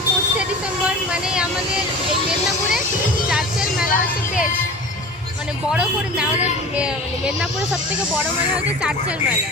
আজকে 25শে ডিসেম্বর, মানে আমাদের এই মেদিনীপুরে চার্চের মেলা হচ্ছে বেশ মানে বড় করে আমাদের মানে মেদিনীপুরে সব থেকে বড় মেলা হচ্ছে চার্চের মেলা।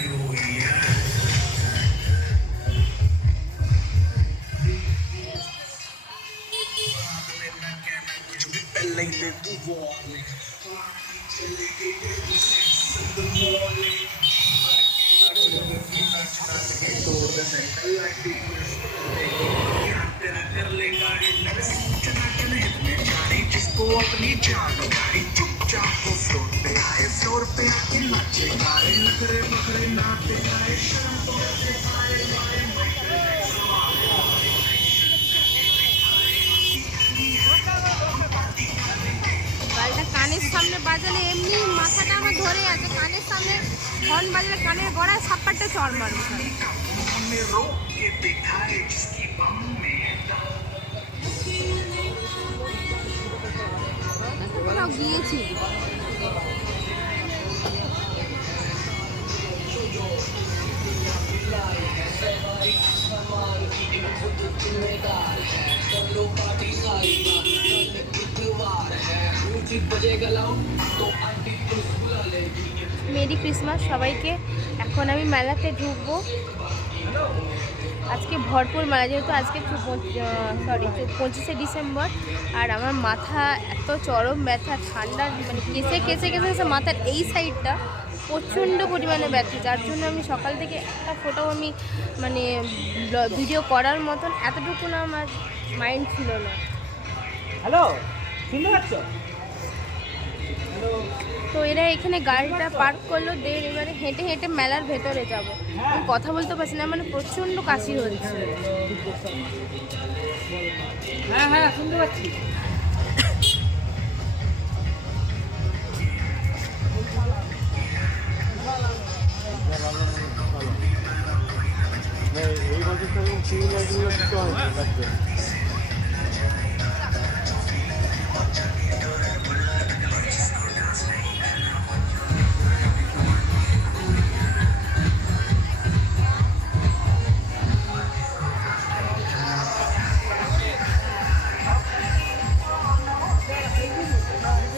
जिसको अपनी जान गाड़ी चुपचाप को फ्लोर पे आए, फ्लोर पे आके नाचे गाए, नखरे बखरे नाचे गाए, शर्म तो कैसे आए आए গাড়িটা কানের সামনে বাজালে এমনি মাথাটা আমার ধরে আছে, কানের সামনে হর্ন বাজলে কানের গড়ায় সাপ্পারটা চড় মারবে। हमें रोक के दिखाए जिसकी बम में কোথাও গিয়েছি মেরি ক্রিসমাস সবাইকে। এখন আমি মেলাতে ঢুকবো। আজকে ভরপুর মেলা, যেহেতু আজকে 25শে ডিসেম্বর, আর আমার মাথা এত চরম ব্যথা, ঠান্ডা মানে কেসে মাথার এই সাইডটা প্রচণ্ড পরিমাণে ব্যথা, যার জন্য আমি সকাল থেকে একটা ফোটাও আমি মানে ভিডিও করার মতন এতটুকু না আমার মাইন্ড ছিল না। হ্যালো, শুনতে পাচ্ছ? তো এরা এখানে গাড়িটা পার্ক করলো, দেন এবারে হেঁটে হেঁটে মেলার ভেতরে যাবো। আমি কথা বলতে পারছি না, মানে প্রচণ্ড কাশি হচ্ছে। হ্যাঁ হ্যাঁ শুনতে পাচ্ছি। এই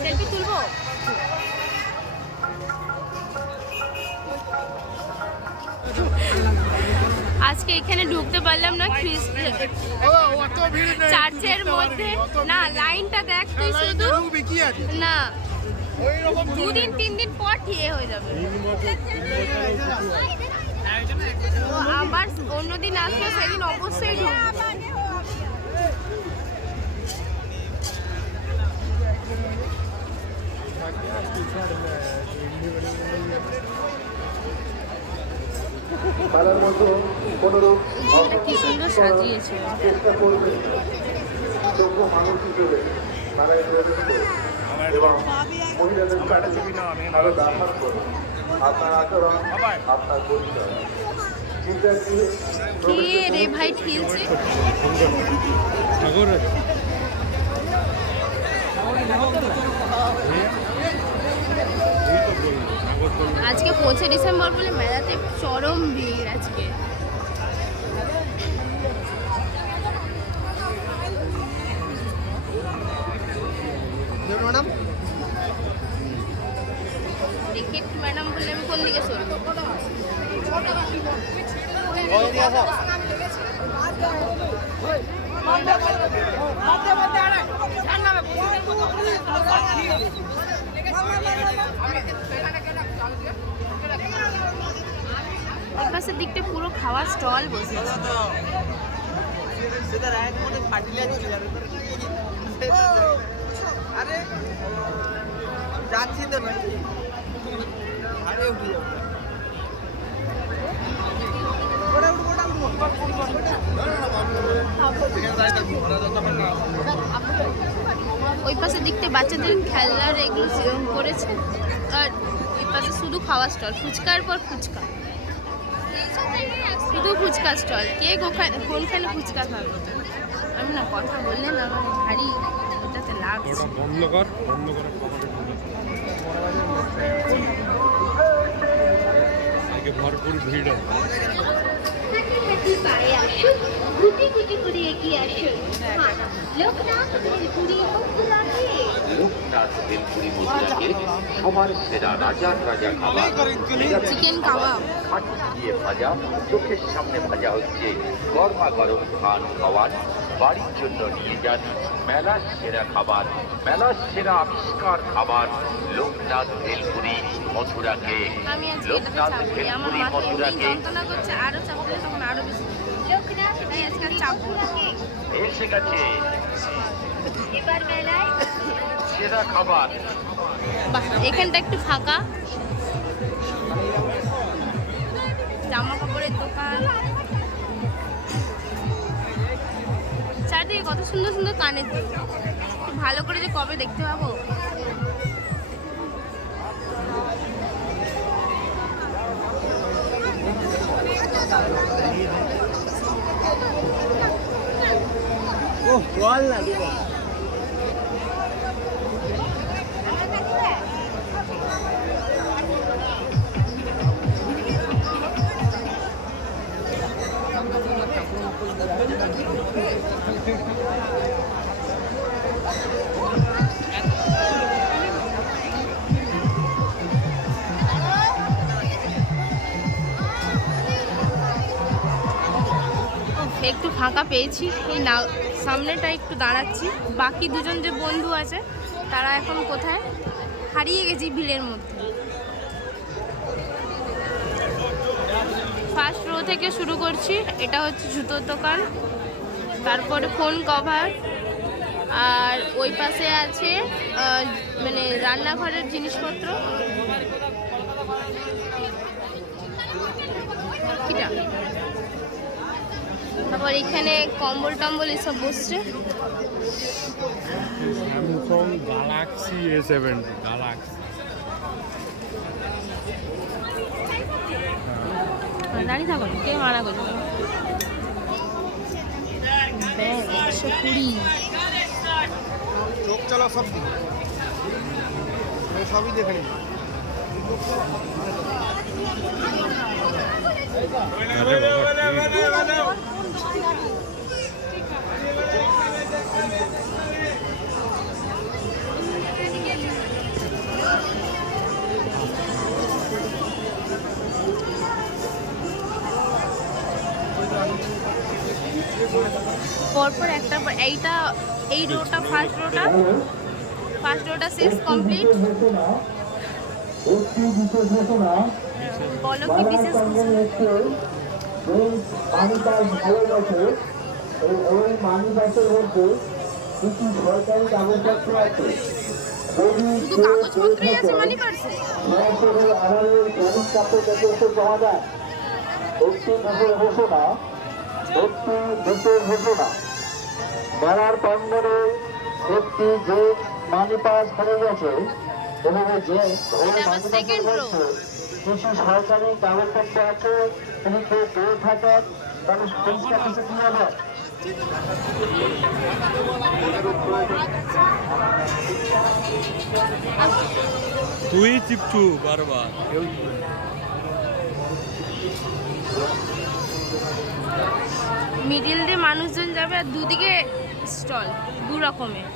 সেলফি তুলবো? আজকে এখানে ঢুকতে পারলাম না চার্চের মধ্যে, না লাইনটা দেখতে শুধু না 2-3 দিন পর ঠিক হয়ে যাবে। আবার অন্যদিন আসলে সেদিন অবশ্যই ঢুকবো। কি সুন্দর সাজিয়েছে। কে রে ভাই ঠিলছে? আজকে 25শে ডিসেম্বর বলে মেলাতে চরম ভিড় আজকে। দেখি একটু ম্যাডাম বললে আমি কোন দিকে চলবো? পাশের দিকটা পুরো খাওয়ার স্টল বসেছে। যাচ্ছি তো নাকি? আরে উঠে যাবো। ওই পাশের দিকতে বাচ্চাদের খেলনার এগুলো করেছে, আর ওই পাশে শুধু খাওয়া স্টল, ফুচকার পর ফুচকা, শুধু ফুচকা স্টল। কে কোনখানে ফুচকা খাবে? আমি না কথা বললে না আমার ভারী ওটাতে লাগছে। বন্ধ কর, ভরপুর ভিড়। করে এগিয়ে আসুন। লোকনাথ ভেলপুরি মথুরাকে। লোকনাথ ভেলপুরি মথুরাকে সবার সেরা রাজার রাজা খাবার চিকেন কাবাব। খাটি দিয়ে ভাজা, চোখের সামনে ভাজা হচ্ছে গরমা গরম ধান খাওয়ার। বাড়ির জন্য নিয়ে যান মেলার সেরা খাবার, মেলার সেরা আবিষ্কার খাবার লোকনাথ ভেলপুরি মথুরাকে। আমি আজকে এটাতে লোকনাথ চাপবো না। আমার ভেলপুরি মাথায় এমনি মথুরাকে যন্ত্রণা করছে, আরো চাপলে তখন আরো বেশি। লোকনাথ তাই আজকে আর চাপবো না। এসে গেছে এবার মেলায় সেরা খাবার। বাহ, এখানটা একটু ফাঁকা, জামা কাপড়ের দোকান, চারদিকে কত সুন্দর সুন্দর কানের দুল। ভালো করে যে কবে দেখতে পাবো। ও বল না দেবো। একটু ফাঁকা পেয়েছি, এই না সামনেটা একটু দাঁড়াচ্ছি। বাকি দুজন যে বন্ধু আছে তারা এখন কোথায়, হারিয়ে গেছি ভিড়ের মধ্যে। ফার্স্ট রো থেকে শুরু করছি। এটা হচ্ছে জুতোর দোকান, তারপরে ফোন কভার, আর ওই পাশে আছে মানে রান্নাঘরের জিনিসপত্র। কিটা তারপর এখানে কম্বল টম্বল এসব বসছে। Samsung Galaxy A70 Galaxy. দাঁড়িয়ে থাকো, কে মানা করছে? 120। চোখ চালা সব দিকে আমি সবই দেখে নিই। পরপর একটা এইটা, এই রোটা ফার্স্ট রোটা শেষ কমপ্লিট। বলো কি বিশেষ শুধু কাগজপত্রই আছে মানি পার্সে? মেলার প্রাঙ্গণে একটি যে মানি পাস হয়ে গেছে এবং যে সেকেন্ড রো। কিছু সরকারি কাগজপত্র আছে, তিনি কেউ পেয়ে থাকেন তাহলে পরিষ্কার কিছু কি হবে। তুই চিপচু বারবার মিডিল দিয়ে মানুষজন যাবে আর দুদিকে স্টল দু রকমের।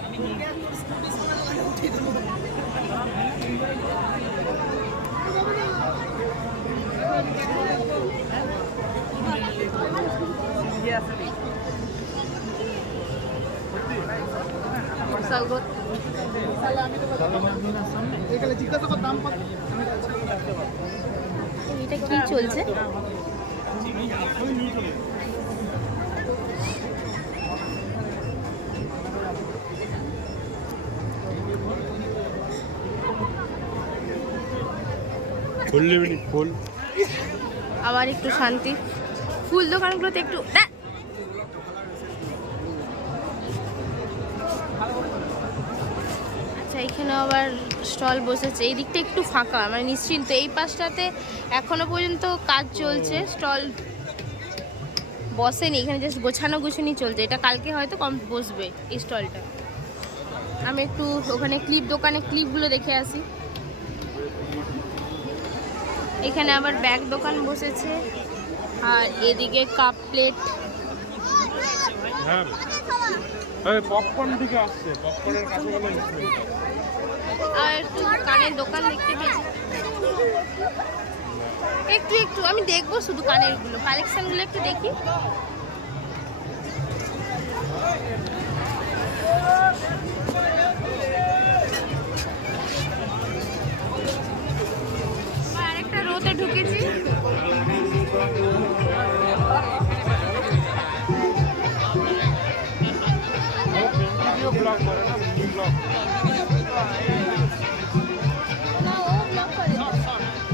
এটা কি চলছে? ফুল আবার একটু শান্তি। ফুল দোকানগুলোতে একটু আচ্ছা, এখানে আবার স্টল বসেছে। এই দিকটা একটু ফাঁকা, মানে নিশ্চিন্ত। এই পাশটাতে এখনো পর্যন্ত কাজ চলছে, স্টল বসেনি। এখানে জাস্ট গোছানো গুছানি চলছে। এটা কালকে হয়তো কম বসবে এই স্টলটা। আমি একটু ওখানে দোকানে ক্লিপগুলো দেখে আসি। এখানে আবার ব্যাগ দোকান বসেছে, আর এদিকে কাপ প্লেট হ্যাঁ এই পপকর্ন থেকে আসছে, পপকর্নের কাছে গেলে নিতে হবে। আর একটু কানের দোকান দেখতে পেয়েছি, একটু একটু আমি দেখবো শুধু কানেরগুলো, কালেকশনগুলো একটু দেখি। আরেকটা রোতে ঢুকেছি, ভিডিও ব্লগ করে না, ভিডিও ব্লগ। না ও ব্লগ করে,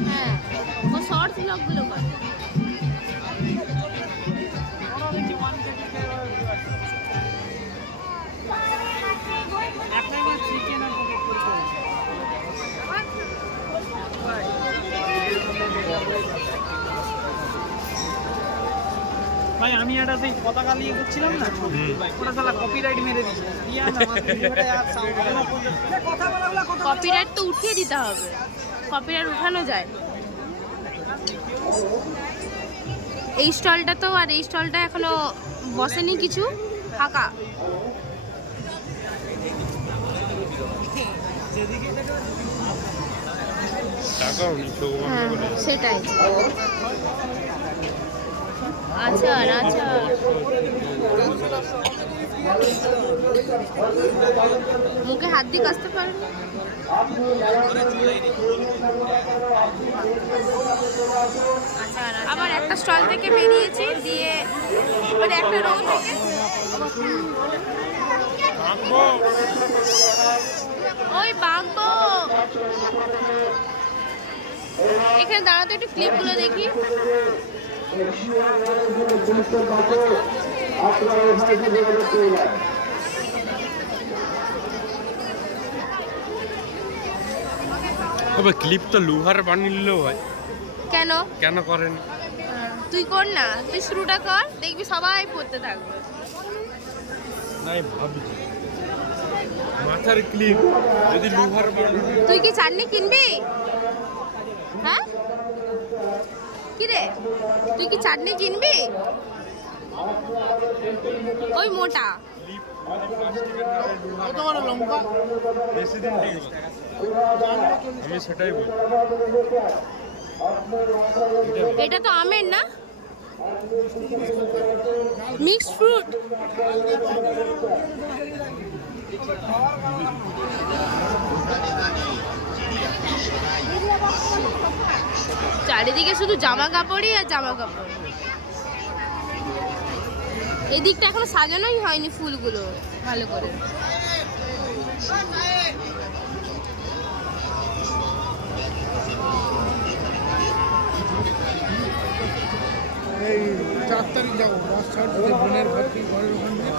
হ্যাঁ ও শর্টস ব্লগগুলো করে। ভাই আমি একটা সেই পতাকা নিয়ে করছিলাম না, ওটা শালা কপিরাইট মেরে দিচ্ছে। কপিরাইট তো উঠিয়ে দিতে হবে, কপিরাইট উঠানো যায়। এই স্টলটা তো, আর এই স্টলটা এখনো বসেনি, কিছু ফাঁকা। টাকাও নি, চোখ বন্ধ হ্যাঁ করে। সেটাই। আচ্ছা আচ্ছা, মুখে হাত দিয়ে কাচতে পারেন। আবার একটা স্টল থেকে বেরিয়েছি, দিয়ে মানে একটা রো থেকে ওই বাঁকবো। এখানে দাঁড়াতে একটু ক্লিপগুলো দেখি। তবে ক্লিপটা লোহার বানিলেও হয়, কেন কেন করেন? তুই কর না, তুই শুরুটা কর, দেখবি সবাই পড়তে থাকবে। নাই ভাবছি মাথার ক্লিপ যদি লোহার বানানো। তুই কি চাটনি কিনবি? হ্যাঁ কি রে, তুই কি চাটনি কিনবি? ওই মোটা লঙ্কা বেশি দিন টিকবে, আমি সেটাই বলি। এটা তো আমের না, মিক্সড ফ্রুট। চারিদিকে শুধু জামা কাপড়ই আর জামা কাপড়। এদিকটা এখনো সাজানোই হয়নি ফুলগুলো ভালো করে। এই 4 তারিখ যাবো, বাস ছাড়ছি বোনের ঘরের ওখান থেকে।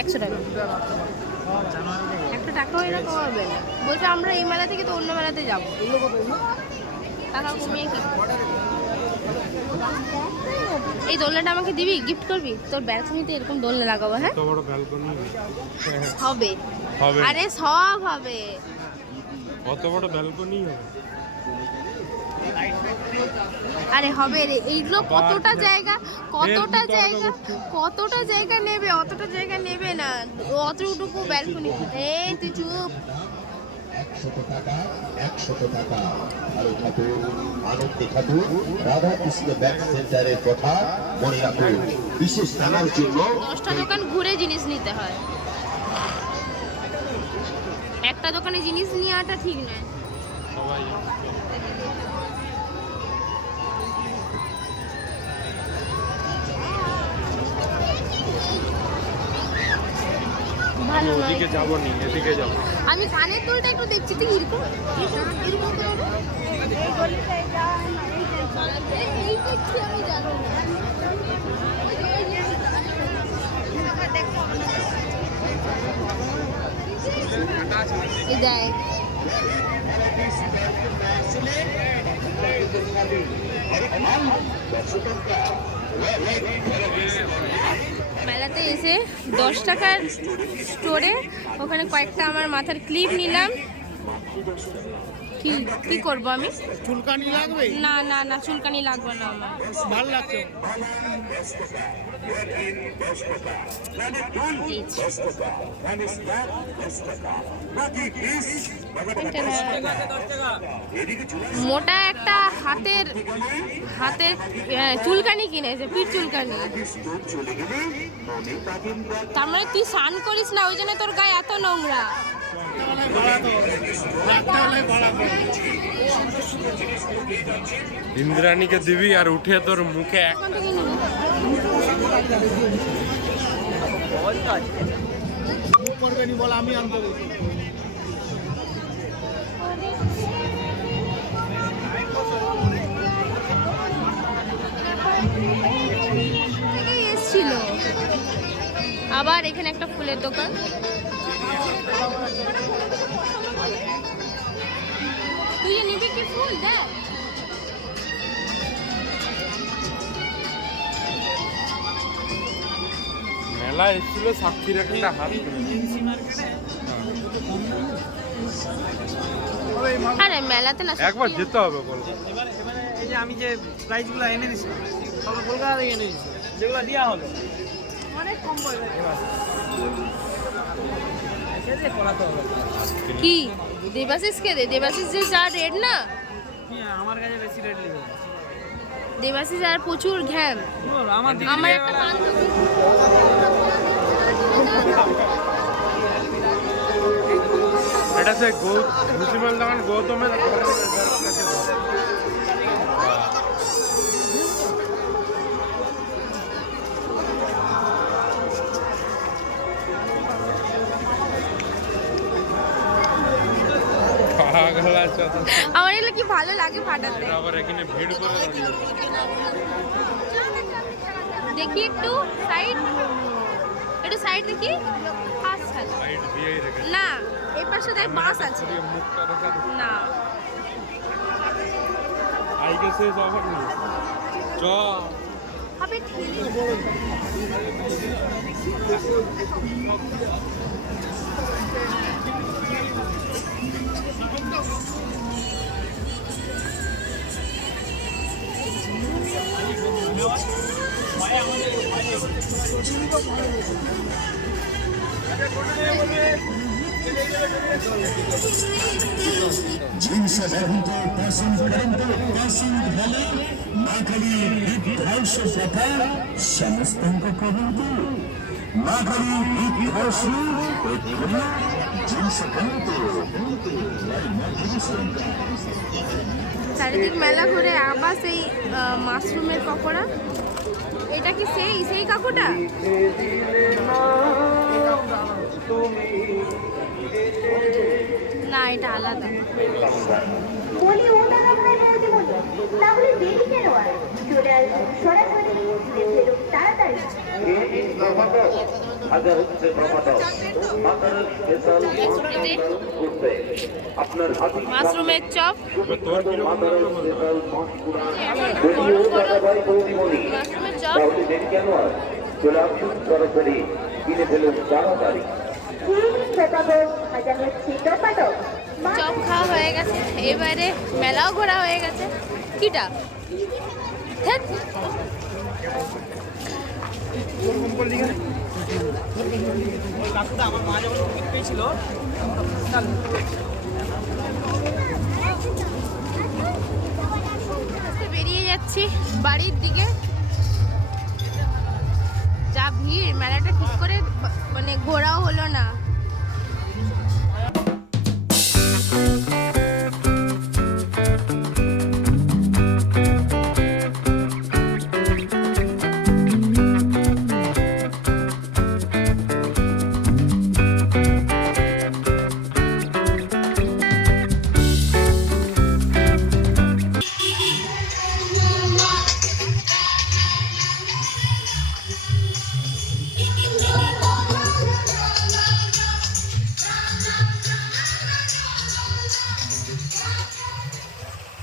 100 টাকা, একটা টাকাও এরা কমাবে না, বলছে আমরা এই মেলা থেকে তো অন্য মেলাতে যাবো, টাকা কমিয়ে কি। এই দোলনাটা আমাকে দিবি, গিফট করবি? তোর ব্যালকনিতে এরকম দোলনা লাগাবো। হ্যাঁ কত বড় ব্যালকনি হবে, হবে? আরে সব হবে। কত বড় ব্যালকনি হবে? আরে হবে রে, এইগুলো কতটা জায়গা, কতটা জায়গা, কতটা জায়গা নেবে, অতটা জায়গা নেবে না, অতটুকু ব্যালকনি। এই তুই চুপ। 100 টাকা 100 টাকা। ভালো থাকুন, আনন্দে থাকুন। রাধা কৃষ্ণ ব্যাংক সেন্টারের কথা মনে রাখুন, বিশেষ টাকার জন্য 10টা দোকান ঘুরে জিনিস নিতে হয়, একটা দোকানে জিনিস নেওয়াটা ঠিক নয়। সবাই ভালো নয়। ওদিকে যাবো নি, এদিকে যাবো। আমি কানের দুলটা একটু দেখছি, তুই এরকম এরকম করে না? এই দেখছি আমি জানো না। এই দেখ, মেলাতে এসে 10 টাকার স্টোরে ওখানে কয়েকটা আমার মাথার ক্লিপ নিলাম, কি কি করবো আমি? চুলকানি লাগবে? না না না, চুলকানি লাগবে না আমার। ভাল লাগছে। মোটা একটা হাতের চুলকানি কিনেছে, পিঠ চুলকানি। তার মানে তুই স্নান করিস না, ওই জন্য তোর গায়ে এত নোংরা। ইন্দ্রাণীকে দিবি আর উঠে তোর মুখে ওখান থেকে নিবি। করবে নি বল, আমি আনতে দেবো। থেকেই এসছিল। আবার এখানে একটা ফুলের দোকান। তুই নিবি কি ফুল? দেখ মেলা এসেছিল সাক্ষীর একটা হাত আরে মেলাতে না, একবার যেতে হবে কলকাতা। এবারে এই যে আমি যে প্রাইজগুলো এনে দিয়েছিলাম সব কলকাতা থেকে এনে দিয়েছি, যেগুলো দেওয়া হলো অনেক কম পড়বে। এসে করাতে হবে কি দেবাশিসকে দে, দেবাশিস যে যা রেট না, কি আমার কাছে বেশি রেট নেবে। দেবাশিস আর প্রচুর ঘ্যাম। আমার দিদি আমার একটা বান্ধবী এটা সে ভুসিমাল দোকান গৌতমের আমার এগুলো কি ভালো লাগে ফাটাতে। আবার এখানে ভিড় করে দেখি একটু সাইড, একটু সাইড দেখি। আচ্ছা লাইট দিয়েই রেখে না, এই পাশে দেখ বাস আছে মুখটা দেখা না। আইকে শেষ অফার নেই চ হবে ঠিক। জিনিসের ব্যবহৃত পছন্দ করেন তো পছন্দ হলে না খালি হাউস কথা সমস্ত করুন তো না খালি হাউস জিনিস চারিদিক মেলা ঘুরে আবার সেই মাশরুমের পকোড়া। এটা কি সেই কাকুটা? না, এটা আলাদা। বলি ও টাকা ভাই বলতে বলি, তাহলে দেরি কেন আর? চলে আসুন সরাসরি, ঘুরে ফেরুন তাড়াতাড়ি। মাশরুমের চপ, মাশরুমের চপ, চলে আসুন সরাসরি কিনে ফেলুন তাড়াতাড়ি। চপ খাওয়া হয়ে গেছে, এবারে মেলাও ঘোরা হয়ে গেছে। কিটা ধ্যাৎ। কাকুটা আমার মা যখন টিকিট পেয়েছিল বেরিয়ে যাচ্ছি বাড়ির দিকে। যা ভিড়, মেলাটা ঠিক করে মানে ঘোরাও হলো না।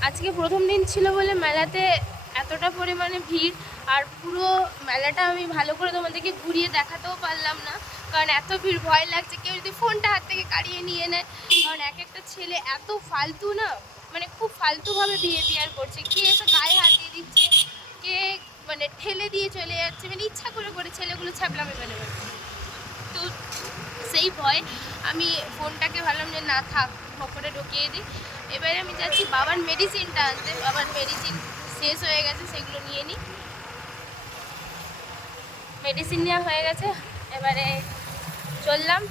আজকে প্রথম দিন ছিল বলে মেলাতে এতটা পরিমাণে ভিড়, আর পুরো মেলাটা আমি ভালো করে তোমাদেরকে ঘুরিয়ে দেখাতেও পারলাম না, কারণ এত ভিড়, ভয় লাগছে কেউ যদি ফোনটা হাত থেকে কাড়িয়ে নিয়ে নেয়। কারণ এক একটা ছেলে এত ফালতু না, মানে খুব ফালতুভাবে বিহেভিয়ার করছে, কে এসে গায়ে হাত দিয়ে দিচ্ছে, কে মানে ঠেলে দিয়ে চলে যাচ্ছে, মানে ইচ্ছা করে করে ছেলেগুলো ছ্যাবলামে মেনে বেড়াচ্ছে। তো সেই ভয় আমি ফোনটাকে ভাবলাম যে না থাক, পকেটে ঢুকিয়ে দিই। এবারে আমি যাচ্ছি বাবার মেডিসিনটা আনতে, বাবার মেডিসিন শেষ হয়ে গেছে, সেগুলো নিয়ে নিই। মেডিসিন নেওয়া হয়ে গেছে, এবারে চললাম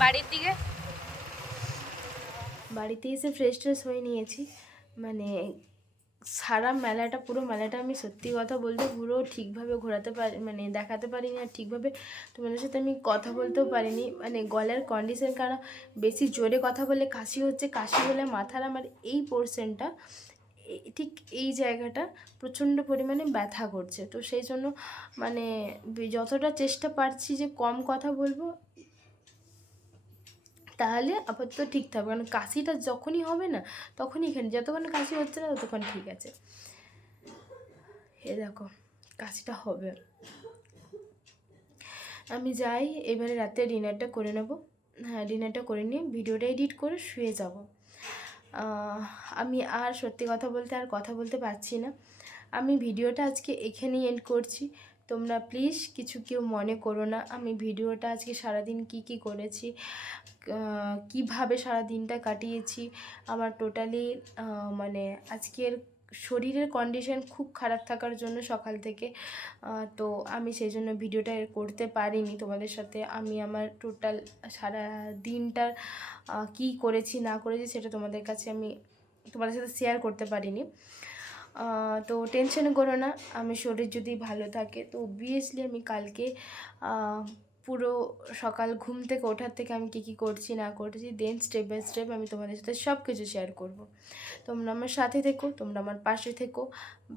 বাড়ির দিকে। বাড়িতে এসে ফ্রেশ ট্রেশ হয়ে নিয়েছি, মানে সারা মেলাটা, পুরো মেলাটা আমি সত্যি কথা বলতে পুরো ঠিকভাবে ঘোরাতে পারি, মানে দেখাতে পারিনি, আর ঠিকভাবে তোমাদের সাথে আমি কথা বলতেও পারিনি। মানে গলার কন্ডিশন, কারণ বেশি জোরে কথা বললে কাশি হচ্ছে, কাশি হলে মাথার আমার এই পোর্শনটা, ঠিক এই জায়গাটা প্রচণ্ড পরিমাণে ব্যথা করছে। তো সেই জন্য মানে যতটা চেষ্টা পারছি যে কম কথা বলবো, তাহলে আপাতত ঠিক থাকবে। কারণ কাশিটা যখনই হবে না তখনই এখানে, যতক্ষণ কাশি হচ্ছে না ততক্ষণ ঠিক আছে। এ দেখো কাশিটা হবে। আমি যাই, এবারে রাতে ডিনারটা করে নেব। হ্যাঁ, ডিনারটা করে নিয়ে ভিডিওটা এডিট করে শুয়ে যাব। আমি আর সত্যি কথা বলতে আর কথা বলতে পারছি না। আমি ভিডিওটা আজকে এখানেই এন্ড করছি। তোমরা প্লিজ কিছু কেউ মনে করো না। আমি ভিডিওটা আজকে সারাদিন কি করেছি, কিভাবে সারা দিনটা কাটিয়েছি, আমার টোটালি মানে আজকের শরীরের কন্ডিশন খুব খারাপ থাকার জন্য সকাল থেকে, তো আমি সেই জন্য ভিডিওটা করতে পারিনি তোমাদের সাথে। আমি আমার টোটাল সারা দিনটার কি করেছি না করেছি সেটা তোমাদের কাছে আমি তোমাদের সাথে শেয়ার করতে পারিনি। তো টেনশন করো না, আমি শরীর যদি ভালো থাকে তো অবভিয়াসলি আমি কালকে পুরো সকাল ঘুম থেকে ওঠার থেকে আমি কী করছি না করছি, দেন স্টেপ বাই স্টেপ আমি তোমাদের সাথে সব কিছু শেয়ার করব। তোমরা আমার সাথে থেকো, তোমরা আমার পাশে থেকো,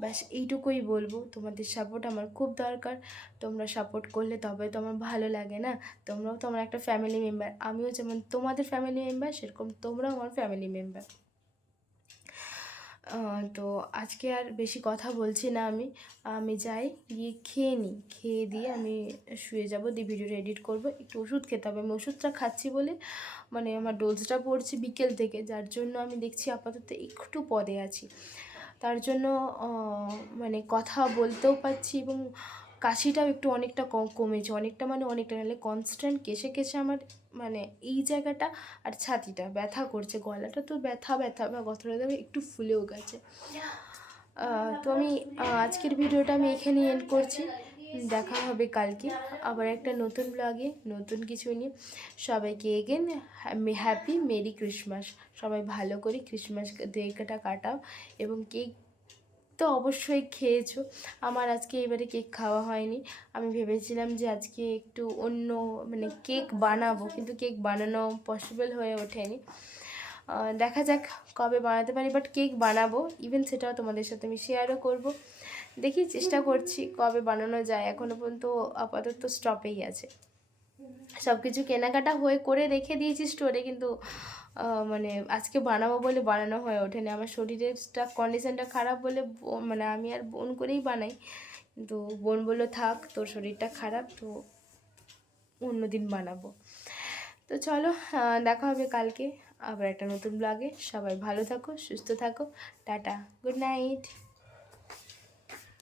ব্যাস এইটুকুই বলবো। তোমাদের সাপোর্ট আমার খুব দরকার। তোমরা সাপোর্ট করলে তবে তো আমার ভালো লাগে না। তোমরাও তো আমার একটা ফ্যামিলি মেম্বার, আমিও যেমন তোমাদের ফ্যামিলি মেম্বার, সেরকম তোমরাও আমার ফ্যামিলি মেম্বার। তো আজকে আর বেশি কথা বলছি না, আমি যাই, গিয়ে খেয়ে নিই, খেয়ে দিয়ে আমি শুয়ে যাব, দিয়ে ভিডিওটা এডিট করব। একটু ওষুধ খেতে হবে, আমি ওষুধটা খাচ্ছি বলে মানে আমার ডোজটা পড়ছে বিকেল থেকে, যার জন্য আমি দেখছি আপাতত একটু পদে আছি, তার জন্য মানে কথা বলতেও পারছি, এবং কাশিটাও একটু অনেকটা কমেছে, অনেকটা মানে অনেকটা, নাহলে কনস্ট্যান্ট কেসে আমার মানে এই জায়গাটা আর ছাতিটা ব্যথা করছে, গলাটা তো ব্যথা বা গতটা একটু ফুলেও গেছে। তো আমি আজকের ভিডিওটা আমি এখানেই এন্ড করছি। দেখা হবে কালকে আবার একটা নতুন ব্লগে, নতুন কিছু নিয়ে। সবাইকে এগেন হ্যাপি মেরি ক্রিসমাস। সবাই ভালো করে ক্রিসমাস ডেটা কাটাও, এবং কেক তো অবশ্যই খেয়েছো। আমার আজকে এবারে কেক খাওয়া হয়নি। আমি ভেবেছিলাম যে আজকে একটু অন্য মানে কেক বানাবো, কিন্তু কেক বানানো পসিবল হয়ে ওঠেনি। দেখা যাক কবে বানাতে পারি, বাট কেক বানাবো, ইভেন সেটাও তোমাদের সাথে আমি শেয়ারও করব। দেখি, চেষ্টা করছি কবে বানানো যায়। এখনও পর্যন্ত আপাতত স্টপেই আছে, সব কিছু কেনাকাটা করে রেখে দিয়েছি স্টোরে, কিন্তু মানে আজকে বানাবো বলে বানানো হয়ে ওঠেনি। আমার শরীরের কন্ডিশনটা খারাপ বলে মানে আমি আর বোন করেই বানাই, কিন্তু বোন বললো থাক, তোর শরীরটা খারাপ, তো অন্যদিন বানাবো। তো চলো, দেখা হবে কালকে আবার একটা নতুন ব্লগে। সবাই ভালো থাকো, সুস্থ থাকো, টাটা, গুড নাইট।